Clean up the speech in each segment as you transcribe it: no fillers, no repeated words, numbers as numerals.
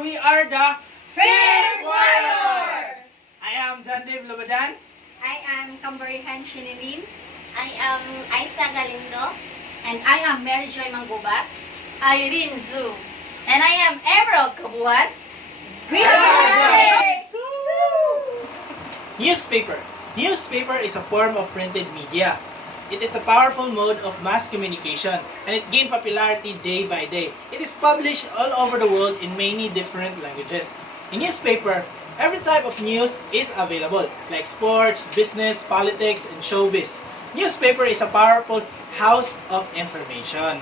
we are the Fierce Warriors! I am John Dave Lubadan. I am Kambarihan Shinilin. I am Aisa Galindo. And I am Mary Joy Manggubat. Irene Zhu. And I am Emerald Kabuan. We Newspaper. Newspaper is a form of printed media. It is a powerful mode of mass communication and it gained popularity day by day. It is published all over the world in many different languages. In newspaper, every type of news is available, like sports, business, politics, and showbiz. Newspaper is a powerful house of information.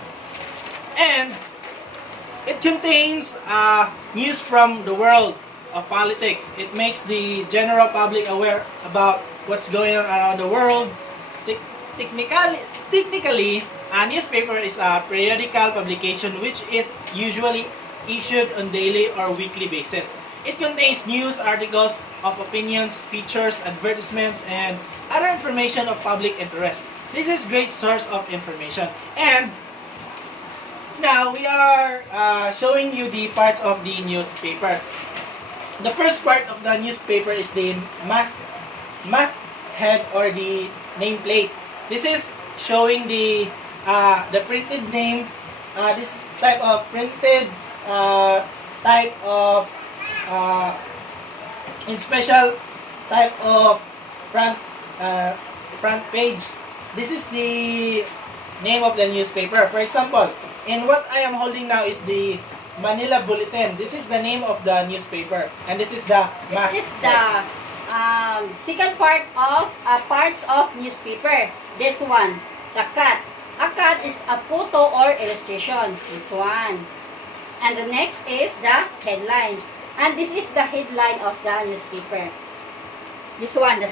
And it contains news from the world of politics. It makes the general public aware about what's going on around the world. Technically, a newspaper is a periodical publication which is usually issued on daily or weekly basis. It contains news, articles of opinions, features, advertisements, and other information of public interest. This is great source of information. And now we are showing you the parts of the newspaper. The first part of the newspaper is the masthead or the nameplate. This is showing the printed name. This type of printed type of in special type of front page. This is the name of the newspaper. For example, in what I am holding now is the Manila Bulletin. This is the name of the newspaper, and this is the This is the second part of parts of newspaper. This one, the cut. A cut is a photo or illustration. This one. And the next is the headline. And this is the headline of the newspaper. This one, the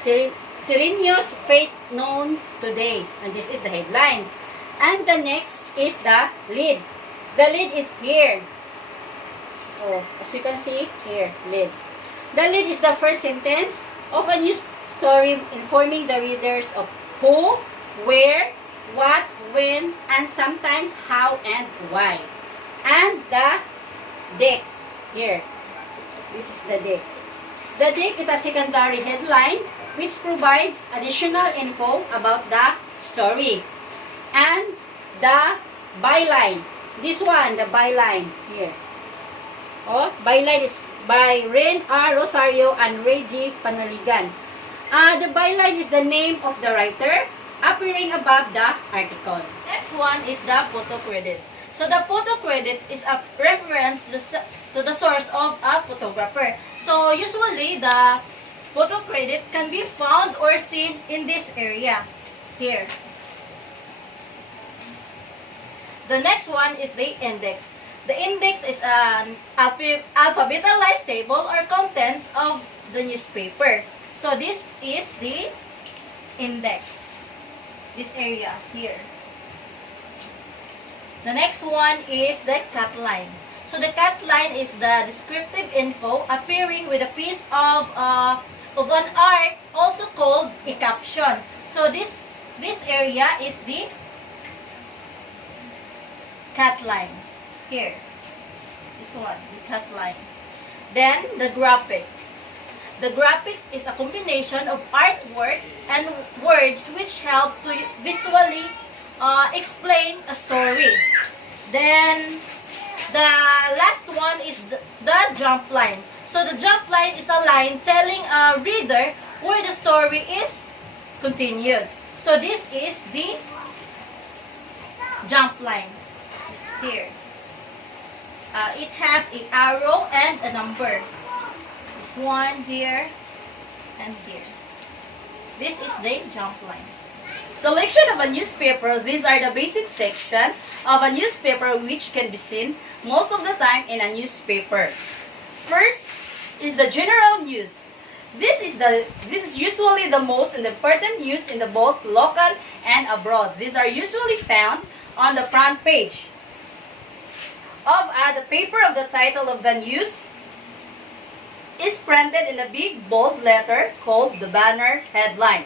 Serenius Fate Known Today. And this is the headline. And the next is the lead. The lead is here. Oh, as you can see, here, lead. The lead is the first sentence of a news story informing the readers of who, where, what, when, and sometimes how and why. And the deck, here. This is the deck. The deck is a secondary headline which provides additional info about the story. And the byline. This one, the byline, here. Oh, byline is by Ren R. Rosario and Reggie Panaligan. The byline is the name of the writer appearing above the article. Next one is the photo credit. So the photo credit is a reference to the source of a photographer. So usually the photo credit can be found or seen in this area here. The next one is the index. The index is an alphabetized table or contents of the newspaper. So this is the index. This area here. The next one is the cut line. So the cut line is the descriptive info appearing with a piece of an art, also called a caption. So this area is the cut line. Here. This one, the cut line. Then the graphic. The graphics is a combination of artwork and words which help to visually explain a story. Then the last one is the jump line. So the jump line is a line telling a reader where the story is continued. So this is the jump line. It's here. It has an arrow and a number. This one here and here. This is the jump line. Selection of a newspaper. These are the basic section of a newspaper which can be seen most of the time in a newspaper. First is the general news. This is usually the most important news in the both local and abroad. These are usually found on the front page of the paper. Of the title of the news is printed in a big bold letter called the banner headline.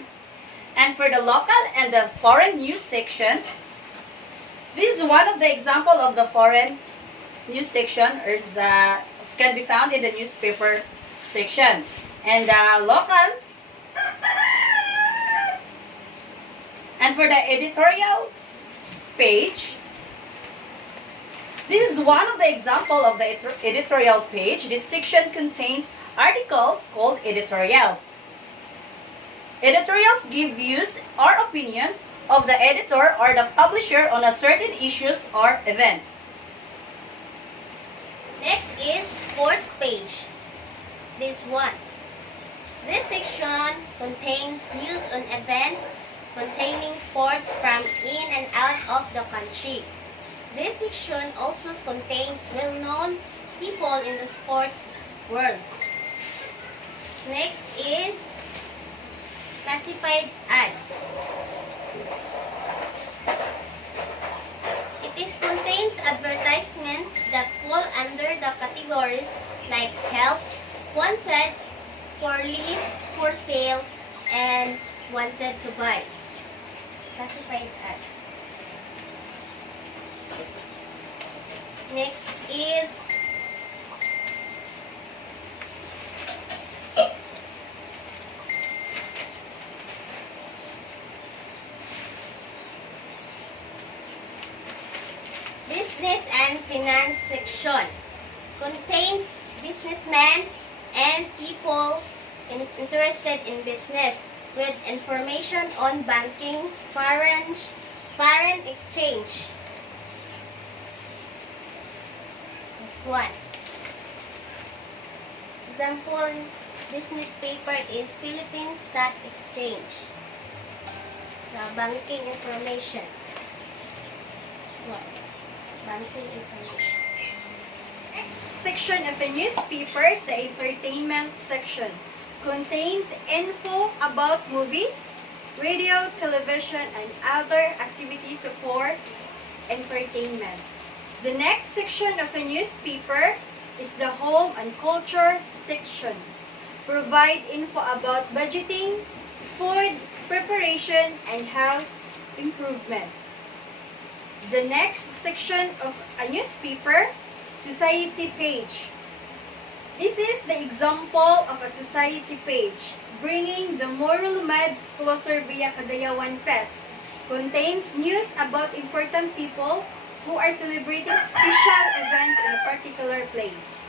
And for the local and the foreign news section, this is one of the example of the foreign news section, or the can be found in the newspaper section. And the local, and for the editorial page, this is one of the example of the editorial page. This section contains articles called editorials. Editorials give views or opinions of the editor or the publisher on a certain issues or events. Next is sports page. This one. This section contains news on events containing sports from in and out of the country. This section also contains well-known people in the sports world. Next is classified ads. It contains advertisements that fall under the categories like help, wanted, for lease, for sale, and wanted to buy. Classified ads. Next is business and finance section. Contains businessmen and people interested in business with information on banking, foreign exchange. This one. Example, this newspaper is Philippine Stock Exchange. The banking information. This one. Banking information. Next section of the newspaper is the entertainment section. Contains info about movies, radio, television, and other activities for entertainment. The next section of the newspaper is the home and culture sections. Provide info about budgeting, food preparation, and house improvement. The next section of a newspaper, society page. This is the example of a society page, bringing the moral mads closer via Kadayawan Fest. Contains news about important people who are celebrating special events in a particular place.